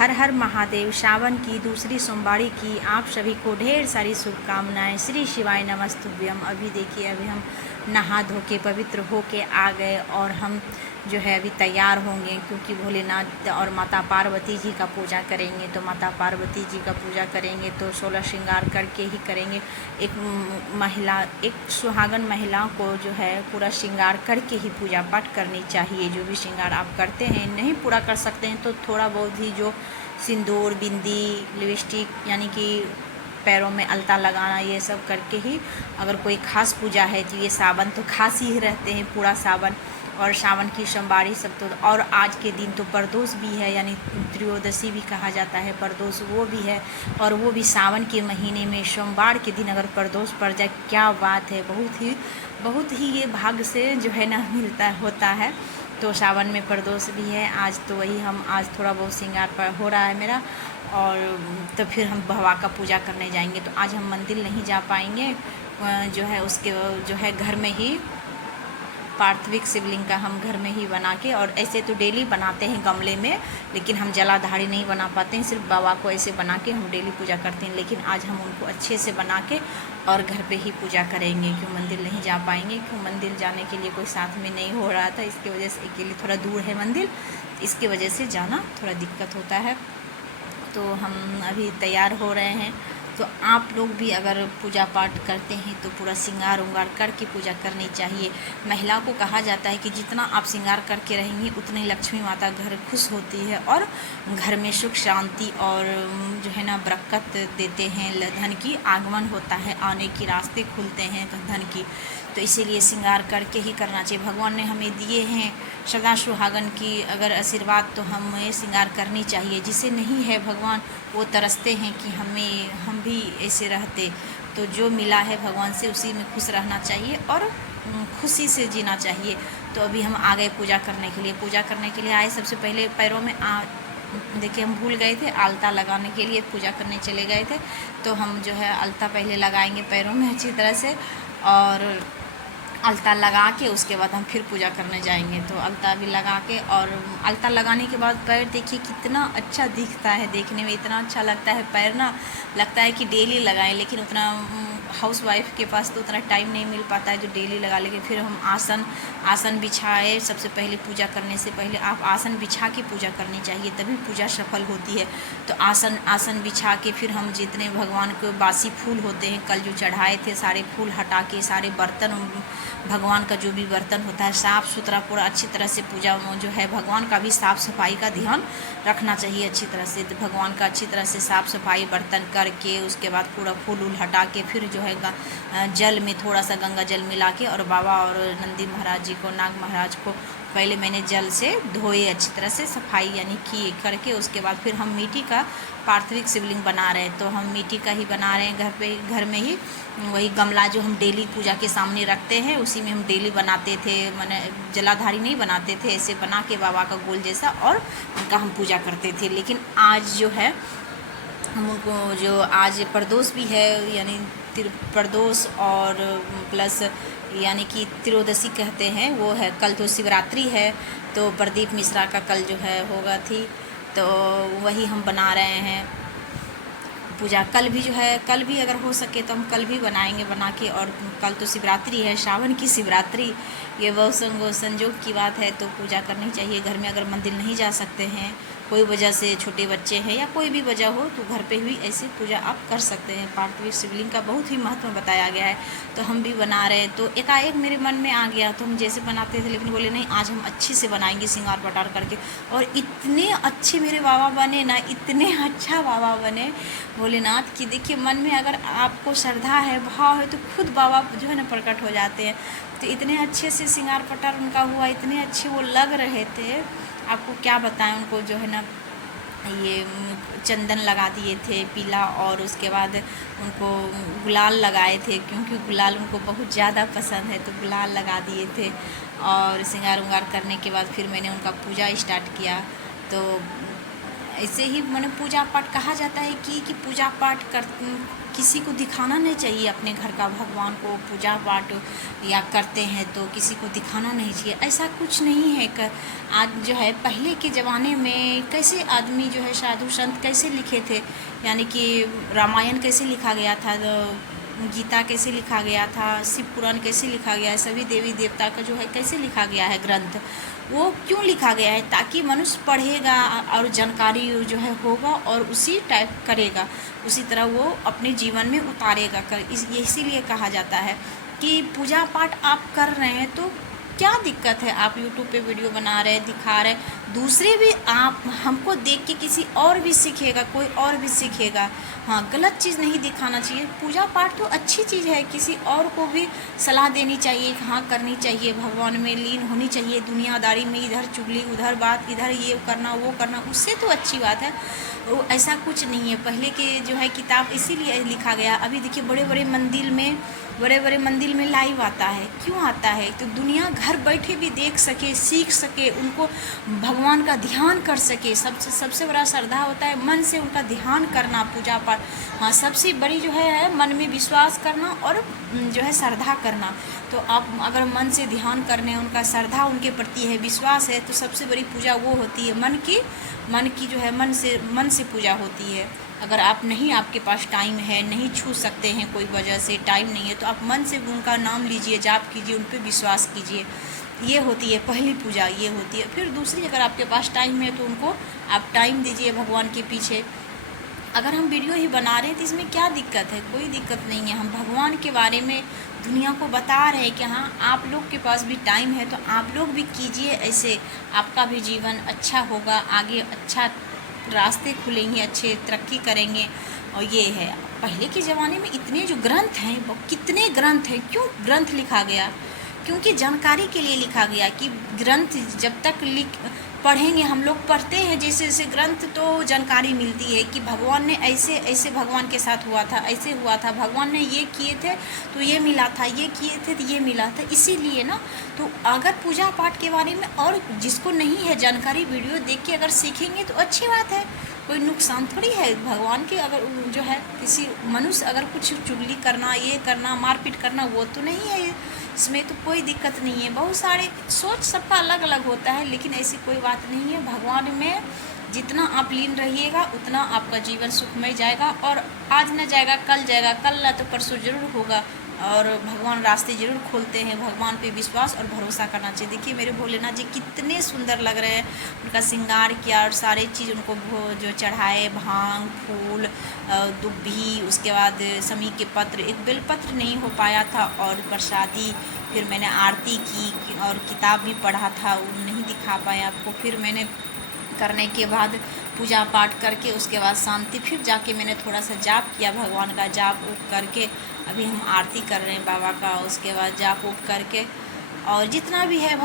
हर हर महादेव। सावन की दूसरी सोमवारी की आप सभी को ढेर सारी शुभकामनाएं। श्री शिवाय नमस्तुभ्यम। अभी देखिए, अभी हम नहा धो के पवित्र हो के आ गए और हम जो है अभी तैयार होंगे, क्योंकि भोलेनाथ और माता पार्वती जी का पूजा करेंगे। तो माता पार्वती जी का पूजा करेंगे तो 16 श्रृंगार करके ही करेंगे। एक सुहागन महिला को जो है पूरा श्रृंगार करके ही पूजा पाठ करनी चाहिए। जो भी श्रृंगार आप करते हैं, नहीं पूरा कर सकते हैं तो थोड़ा बहुत ही जो सिंदूर, बिंदी, लिपस्टिक यानी कि पैरों में अलता लगाना, ये सब करके ही अगर कोई खास पूजा है तो ये सावन तो खास ही रहते हैं पूरा सावन। और सावन की सोमवारी सब तो, और आज के दिन तो प्रदोष भी है, यानी त्रयोदशी भी कहा जाता है, प्रदोष वो भी है। और वो भी सावन के महीने में सोमवार के दिन अगर प्रदोष पड़ जाए, क्या बात है। बहुत ही ये भाग्य से जो है ना होता है। तो सावन में प्रदोष भी है आज। तो वही हम आज थोड़ा बहुत श्रृंगार पर हो रहा है मेरा, और तो फिर हम बाबा का पूजा करने जाएंगे। तो आज हम मंदिर नहीं जा पाएंगे, जो है उसके जो है घर में ही पार्थिव शिवलिंग का हम घर में ही बना के, और ऐसे तो डेली बनाते हैं गमले में, लेकिन हम जलाधारी नहीं बना पाते हैं। सिर्फ बाबा को ऐसे बना के हम डेली पूजा करते हैं। लेकिन आज हम उनको अच्छे से बना के और घर पे ही पूजा करेंगे, क्यों मंदिर नहीं जा पाएंगे। क्यों मंदिर जाने के लिए कोई साथ में नहीं हो रहा था, इसकी वजह से अकेले थोड़ा दूर है मंदिर, इसकी वजह से जाना थोड़ा दिक्कत होता है। तो हम अभी तैयार हो रहे हैं। तो आप लोग भी अगर पूजा पाठ करते हैं तो पूरा श्रृंगार उंगार करके पूजा करनी चाहिए। महिला को कहा जाता है कि जितना आप श्रृंगार करके रहेंगी उतनी लक्ष्मी माता घर खुश होती है और घर में सुख शांति और जो है ना बरकत देते हैं। धन की आगमन होता है, आने की रास्ते खुलते हैं धन की। तो इसीलिए श्रृंगार करके ही करना चाहिए। भगवान ने हमें दिए हैं सदा सुहागन की अगर आशीर्वाद, तो हमें श्रृंगार करनी चाहिए। जिसे नहीं है भगवान, वो तरसते हैं कि हम भी ऐसे रहते। तो जो मिला है भगवान से उसी में खुश रहना चाहिए और खुशी से जीना चाहिए। तो अभी हम आ गए पूजा करने के लिए। पूजा करने के लिए आए, सबसे पहले पैरों में देखिए हम भूल गए थे, आलता लगाने के लिए पूजा करने चले गए थे। तो हम जो है आलता पहले लगाएंगे पैरों में अच्छी तरह से, और अलता लगा के उसके बाद हम फिर पूजा करने जाएंगे। तो अलता भी लगा के, और अलता लगाने के बाद पैर देखिए कितना अच्छा दिखता है, देखने में इतना अच्छा लगता है। पैर ना लगता है कि डेली लगाएं, लेकिन उतना हाउस वाइफ के पास तो उतना टाइम नहीं मिल पाता है जो डेली लगा। लेकिन फिर हम आसन बिछाए। सबसे पहले पूजा करने से पहले आप आसन बिछा के पूजा करनी चाहिए, तभी पूजा सफल होती है। तो आसन बिछा के फिर हम जितने भगवान को बासी फूल होते हैं, कल जो चढ़ाए थे, सारे फूल हटा के, सारे बर्तन, भगवान का जो भी बर्तन होता है साफ़ सुथरा पूरा अच्छी तरह से पूजा जो है, भगवान का भी साफ़ सफाई का ध्यान रखना चाहिए अच्छी तरह से। भगवान का अच्छी तरह से साफ़ सफाई बर्तन करके उसके बाद पूरा फूल उल हटा के फिर जो है जल में थोड़ा सा गंगा जल मिला के, और बाबा और नंदी महाराज जी को, नाग महाराज को पहले मैंने जल से धोए अच्छी तरह से सफाई यानी की करके, उसके बाद फिर हम मिट्टी का पार्थिव शिवलिंग बना रहे हैं। तो हम मिट्टी का ही बना रहे हैं घर में ही। वही गमला जो हम डेली पूजा के सामने रखते हैं उसी में हम डेली बनाते थे, माने जलाधारी नहीं बनाते थे, ऐसे बना के बाबा का गोल जैसा, और उनका हम पूजा करते थे। लेकिन आज जो है हम उनको, जो आज प्रदोष भी है, यानी प्रदोष और प्लस यानी कि त्रयोदशी कहते हैं, वो है। कल तो शिवरात्रि है, तो प्रदीप मिश्रा का कल जो है होगा थी, तो वही हम बना रहे हैं पूजा। कल भी जो है, कल भी अगर हो सके तो हम कल भी बनाएंगे बना के। और कल तो शिवरात्रि है, सावन की शिवरात्रि, ये बहुत संयोग की बात है। तो पूजा करनी चाहिए घर में। अगर मंदिर नहीं जा सकते हैं, कोई वजह से, छोटे बच्चे हैं या कोई भी वजह हो, तो घर पे भी ऐसे पूजा आप कर सकते हैं। पार्थिव शिवलिंग का बहुत ही महत्व बताया गया है। तो हम भी बना रहे हैं। तो एकाएक मेरे मन में आ गया, तो हम जैसे बनाते थे, लेकिन बोले नहीं आज हम अच्छे से बनाएंगे श्रृंगार पटार करके। और इतने अच्छे मेरे बाबा बने ना, इतने अच्छा बाबा बने भोलेनाथ की। देखिए मन में अगर आपको श्रद्धा है, भाव है, तो खुद बाबा जो है ना प्रकट हो जाते हैं। तो इतने अच्छे से श्रृंगार पटार उनका हुआ, इतने अच्छे वो लग रहे थे, आपको क्या बताएं। उनको जो है ना ये चंदन लगा दिए थे पीला, और उसके बाद उनको गुलाल लगाए थे, क्योंकि गुलाल उनको बहुत ज़्यादा पसंद है, तो गुलाल लगा दिए थे। और श्रृंगार उंगार करने के बाद फिर मैंने उनका पूजा स्टार्ट किया। तो ऐसे ही मैंने पूजा पाठ कहा जाता है कि पूजा पाठ कर किसी को दिखाना नहीं चाहिए अपने घर का भगवान को पूजा पाठ या करते हैं तो किसी को दिखाना नहीं चाहिए, ऐसा कुछ नहीं है। आज जो है पहले के ज़माने में कैसे आदमी जो है साधु संत कैसे लिखे थे, यानी कि रामायण कैसे लिखा गया था, गीता कैसे लिखा गया था, शिव पुराण कैसे लिखा गया है, सभी देवी देवता का जो है कैसे लिखा गया है ग्रंथ, वो क्यों लिखा गया है? ताकि मनुष्य पढ़ेगा और जानकारी जो है होगा और उसी टाइप करेगा, उसी तरह वो अपने जीवन में उतारेगा इसीलिए कहा जाता है कि पूजा पाठ आप कर रहे हैं तो क्या दिक्कत है? आप यूट्यूब पे वीडियो बना रहे हैं, दिखा रहे हैं, दूसरे भी आप हमको देख के किसी और भी सीखेगा, कोई और भी सीखेगा। हाँ, गलत चीज़ नहीं दिखाना चाहिए। पूजा पाठ तो अच्छी चीज़ है, किसी और को भी सलाह देनी चाहिए, हाँ करनी चाहिए, भगवान में लीन होनी चाहिए। दुनियादारी में इधर चुगली उधर बात, इधर ये करना वो करना, उससे तो अच्छी बात है। वो ऐसा कुछ नहीं है। पहले के जो है किताब इसीलिए लिखा गया। अभी देखिए बड़े बड़े मंदिर में लाइव आता है, क्यों आता है? तो दुनिया घर बैठे भी देख सके, सीख सके, उनको भगवान का ध्यान कर सके। सबसे बड़ा श्रद्धा होता है मन से उनका ध्यान करना, पूजा पाठ। हाँ, सबसे बड़ी जो है मन में विश्वास करना और जो है श्रद्धा करना। तो आप अगर मन से ध्यान करने, उनका श्रद्धा उनके प्रति है, विश्वास है, तो सबसे बड़ी पूजा वो होती है मन की जो है मन से पूजा होती है। अगर आप नहीं, आपके पास टाइम है, नहीं छू सकते हैं, कोई वजह से टाइम नहीं है, तो आप मन से उनका नाम लीजिए, जाप कीजिए, उन पर विश्वास कीजिए। ये होती है पहली पूजा, ये होती है। फिर दूसरी, अगर आपके पास टाइम है तो उनको आप टाइम दीजिए भगवान के पीछे। अगर हम वीडियो ही बना रहे हैं तो इसमें क्या दिक्कत है? कोई दिक्कत नहीं है। हम भगवान के बारे में दुनिया को बता रहे हैं कि हाँ, आप लोग के पास भी टाइम है तो आप लोग भी कीजिए, ऐसे आपका भी जीवन अच्छा होगा, आगे अच्छा रास्ते खुलेंगे, अच्छे तरक्की करेंगे। और ये है, पहले के ज़माने में इतने जो ग्रंथ हैं, वो कितने ग्रंथ हैं। क्यों ग्रंथ लिखा गया? क्योंकि जानकारी के लिए लिखा गया कि ग्रंथ जब तक पढ़ेंगे, हम लोग पढ़ते हैं जैसे जैसे ग्रंथ, तो जानकारी मिलती है कि भगवान ने ऐसे ऐसे भगवान के साथ हुआ था, ऐसे हुआ था, भगवान ने ये किए थे तो ये मिला था, ये किए थे तो ये मिला था। इसीलिए ना, तो अगर पूजा पाठ के बारे में और जिसको नहीं है जानकारी, वीडियो देख के अगर सीखेंगे तो अच्छी बात है, कोई नुकसान थोड़ी है। भगवान के अगर जो है किसी मनुष्य अगर कुछ चुगली करना, ये करना, मारपीट करना, वो तो नहीं है, इसमें तो कोई दिक्कत नहीं है। बहुत सारे सोच सबका अलग अलग होता है, लेकिन ऐसी कोई बात नहीं है। भगवान में जितना आप लीन रहिएगा उतना आपका जीवन सुखमय जाएगा। और आज न जाएगा कल जाएगा, कल ना तो परसों जरूर होगा। और भगवान रास्ते जरूर खोलते हैं। भगवान पे विश्वास और भरोसा करना चाहिए। देखिए मेरे भोलेनाथ जी कितने सुंदर लग रहे हैं, उनका श्रृंगार किया और सारे चीज़ उनको जो चढ़ाए, भांग, फूल, दुब्भी, उसके बाद समी के पत्र, एक बेलपत्र नहीं हो पाया था, और प्रसादी। फिर मैंने आरती की और किताब भी पढ़ा था, वो नहीं दिखा पाया आपको। फिर मैंने करने के बाद पूजा पाठ करके उसके बाद शांति, फिर जाके मैंने थोड़ा सा जाप किया, भगवान का जाप उप करके अभी हम आरती कर रहे हैं बाबा का। उसके बाद जाप उप करके और जितना भी है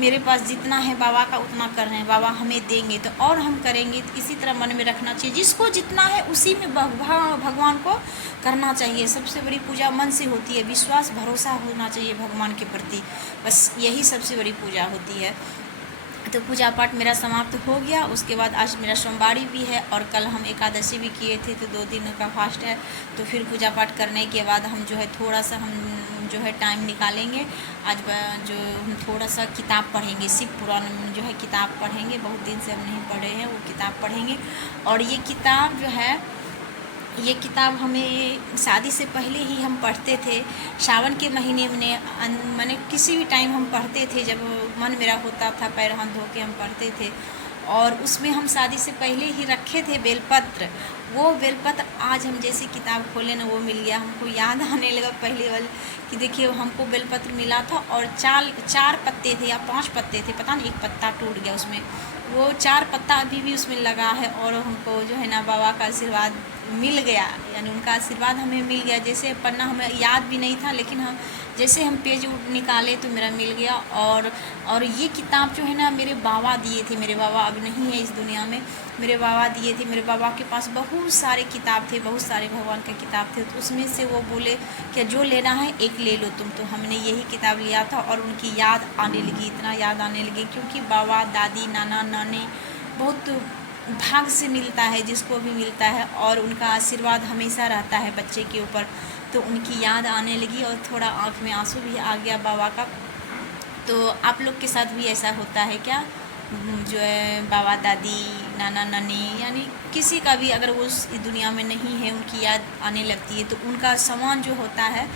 मेरे पास जितना है बाबा का उतना कर रहे हैं। बाबा हमें देंगे तो और हम करेंगे। इसी तरह मन में रखना चाहिए, जिसको जितना है उसी में भगवान को करना चाहिए। सबसे बड़ी पूजा मन से होती है, विश्वास भरोसा होना चाहिए भगवान के प्रति, बस यही सबसे बड़ी पूजा होती है। तो पूजा पाठ मेरा समाप्त हो गया। उसके बाद आज मेरा सोमवारी भी है और कल हम एकादशी भी किए थे, तो 2 दिन का फास्ट है। तो फिर पूजा पाठ करने के बाद हम जो है थोड़ा सा हम जो है टाइम निकालेंगे। आज जो हम थोड़ा सा किताब पढ़ेंगे, शिव पुराण जो है किताब पढ़ेंगे, बहुत दिन से हम नहीं पढ़े हैं, वो किताब पढ़ेंगे। और ये किताब जो है, ये किताब हमें शादी से पहले ही हम पढ़ते थे। सावन के महीने में मैंने किसी भी टाइम हम पढ़ते थे, जब मन मेरा होता था पैर हाथ धो के हम पढ़ते थे। और उसमें हम शादी से पहले ही रखे थे बेलपत्र। वो बेलपत्र आज हम जैसे किताब खोले ना, वो मिल गया। हमको याद आने लगा पहले वाले कि देखिए हमको बेलपत्र मिला था और 4 पत्ते थे या 5 पत्ते थे, पता नहीं, एक पत्ता टूट गया उसमें। वो 4 पत्ता अभी भी उसमें लगा है और हमको जो है ना बाबा का आशीर्वाद मिल गया, यानी उनका आशीर्वाद हमें मिल गया। जैसे पन्ना हमें याद भी नहीं था, लेकिन हम जैसे हम पेज निकाले तो मेरा मिल गया। और ये किताब जो है ना मेरे बाबा दिए थे। मेरे बाबा अब नहीं है इस दुनिया में, मेरे बाबा दिए थे। मेरे बाबा के पास बहुत सारे किताब थे, बहुत सारे भगवान के किताब थे। तो उसमें से वो बोले कि जो लेना है एक ले लो तुम। तो हमने यही किताब लिया था और उनकी याद आने लगी, इतना याद आने लगी, क्योंकि बाबा, दादी, नाना, नानी बहुत भाग से मिलता है, जिसको भी मिलता है, और उनका आशीर्वाद हमेशा रहता है बच्चे के ऊपर। तो उनकी याद आने लगी और थोड़ा आँख में आंसू भी आ गया बाबा का। तो आप लोग के साथ भी ऐसा होता है क्या? जो है बाबा दादी, नाना नानी, यानी किसी का भी अगर वो उस दुनिया में नहीं है, उनकी याद आने लगती है, तो उनका सामान जो होता है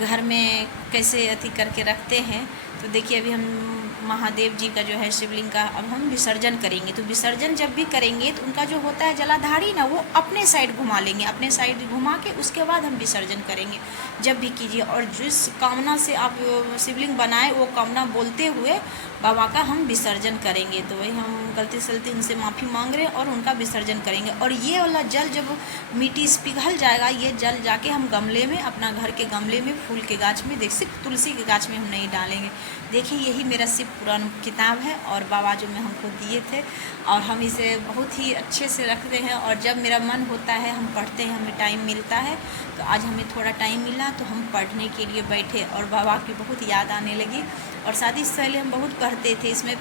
घर में कैसे अति करके रखते हैं। तो देखिए अभी हम महादेव जी का जो है शिवलिंग का अब हम विसर्जन करेंगे। तो विसर्जन जब भी करेंगे तो उनका जो होता है जलाधारी ना, वो अपने साइड घुमा लेंगे, अपने साइड घुमा के उसके बाद हम विसर्जन करेंगे। जब भी कीजिए, और जिस कामना से आप शिवलिंग बनाए वो कामना बोलते हुए बाबा का हम विसर्जन करेंगे। तो वही हम गलती सलती उनसे माफ़ी मांग रहे हैं और उनका विसर्जन करेंगे। और ये वाला जल जब मिट्टी से पिघल जाएगा, ये जल जाके हम गमले में, अपना घर के गमले में, फूल के गाछ में, देख सिर्फ तुलसी के गाछ में हम नहीं डालेंगे। देखिए यही मेरा शिव पुराण किताब है और बाबा जो में हमको दिए थे, और हम इसे बहुत ही अच्छे से रखते हैं। और जब मेरा मन होता है हम पढ़ते हैं, हमें टाइम मिलता है। तो आज हमें थोड़ा टाइम मिला तो हम पढ़ने के लिए बैठे और बाबा की बहुत याद आने लगी। और शादी से पहले हम बहुत पढ़ते थे, इसमें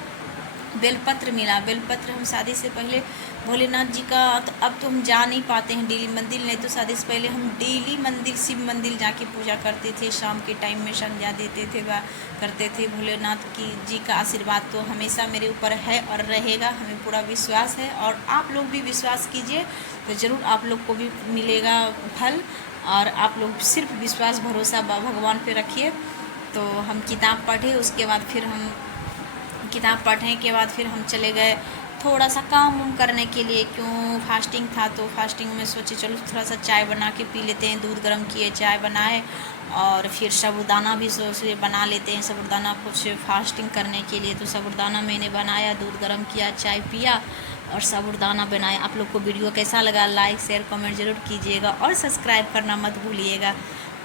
बेलपत्र मिला। बेलपत्र हम शादी से पहले भोलेनाथ जी का, तो अब तो हम जा नहीं पाते हैं डेली मंदिर, नहीं तो शादी से पहले हम डेली मंदिर, शिव मंदिर जाके पूजा करते थे। शाम के टाइम में संध्या देते थे, व करते थे। भोलेनाथ की जी का आशीर्वाद तो हमेशा मेरे ऊपर है और रहेगा, हमें पूरा विश्वास है। और आप लोग भी विश्वास कीजिए तो ज़रूर आप लोग को भी मिलेगा फल। और आप लोग सिर्फ विश्वास भरोसा भगवान पे रखिए। तो हम किताब पढ़े, उसके बाद फिर हम किताब पढ़ने के बाद फिर हम चले गए थोड़ा सा काम उम करने के लिए, क्यों फास्टिंग था। तो फास्टिंग में सोचे चलो थोड़ा सा चाय बना के पी लेते हैं। दूध गर्म किए, चाय बनाए, और फिर साबूदाना भी सोचे बना लेते हैं, साबूदाना कुछ फास्टिंग करने के लिए। तो साबूदाना मैंने बनाया, दूध गर्म किया, चाय पिया और साबूदाना बनाया। आप लोग को वीडियो कैसा लगा, लाइक शेयर कमेंट ज़रूर कीजिएगा और सब्सक्राइब करना मत भूलिएगा।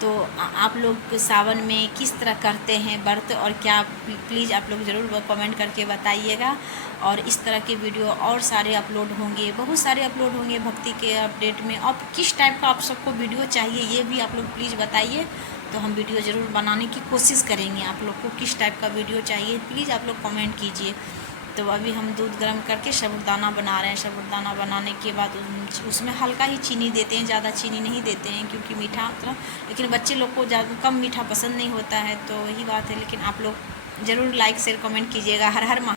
तो आप लोग सावन में किस तरह करते हैं व्रत और क्या, प्लीज़ आप लोग ज़रूर कमेंट करके बताइएगा। और इस तरह के वीडियो और सारे अपलोड होंगे, बहुत सारे अपलोड होंगे भक्ति के अपडेट में। अब किस टाइप का आप सबको वीडियो चाहिए ये भी आप लोग प्लीज़ बताइए, तो हम वीडियो ज़रूर बनाने की कोशिश करेंगे। आप लोग को किस टाइप का वीडियो चाहिए प्लीज़ आप लोग कमेंट कीजिए। तो अभी हम दूध गर्म करके साबूदाना बना रहे हैं। साबूदाना बनाने के बाद उसमें हल्का ही चीनी देते हैं, ज़्यादा चीनी नहीं देते हैं क्योंकि मीठा मतलब, लेकिन बच्चे लोग को ज़्यादा कम मीठा पसंद नहीं होता है। तो वही बात है, लेकिन आप लोग ज़रूर लाइक शेयर कमेंट कीजिएगा। हर हर